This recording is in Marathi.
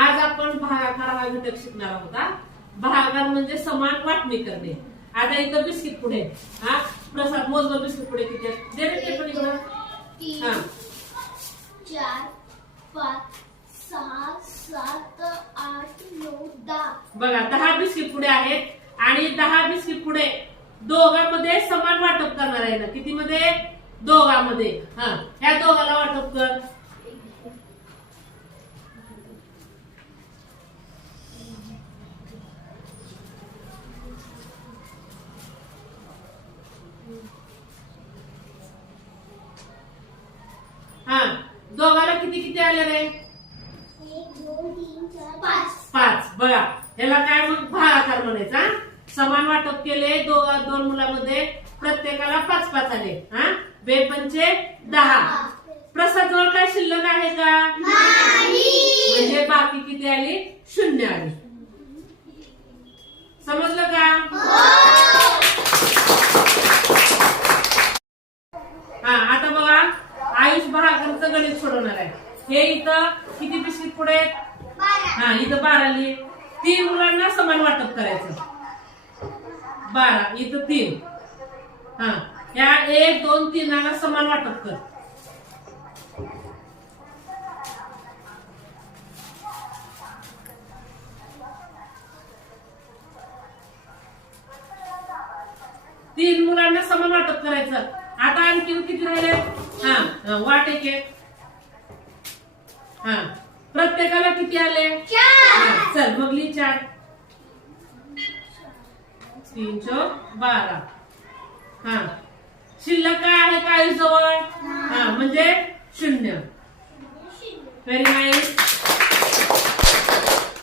आज आपण भागाकार हा घटक शिकणार आहोत. भागाकार म्हणजे समान वाटणी करणे. आता इथं बिस्किट पुढे हा प्रसाद मोजलं बिस्किट पुढे किती आहेत दे रे ते पण इकडं. 3 4 5 6 7 8 9 10. बघा 10 बिस्किट पुढे आहेत आणि 10 बिस्किट पुढे दोघांमध्ये समान वाटप करणार आहे ना. किती मध्ये दोघांमध्ये. हा ह्या दोघाला वाटप कर. हा दोघाला किती किती आले रे 1 2 3 4 5. 5. बघा याला काय मग भागाकार म्हणायचा. समान वाटप केले दोन मुलांमध्ये प्रत्येकाला 5-5 आले. हा बेपंचे 10. प्रसाद जवळ काय शिल्लक आहे का म्हणजे बाकी किती आली 0 आली. समजलं का. हा आता बघा आयुष भागाकारचं गणित सोडवणार आहे. हे इथं किती बिस्किट पुढे हा इथं 12 लिहि. 3 मुलांना समान वाटप करायचं. 12 इथं 3. हा या 1 2 3 समान वाटप कर. तीन मुलांना समान वाटप करायचं. आता आणखी किती राहिले हा वाट एक. हा प्रत्येकाला किती आले 4. चल मग लिहि 4. 3 4 12. हा शिल्लक काय आहे काय जवळ हा म्हणजे 0. Very nice.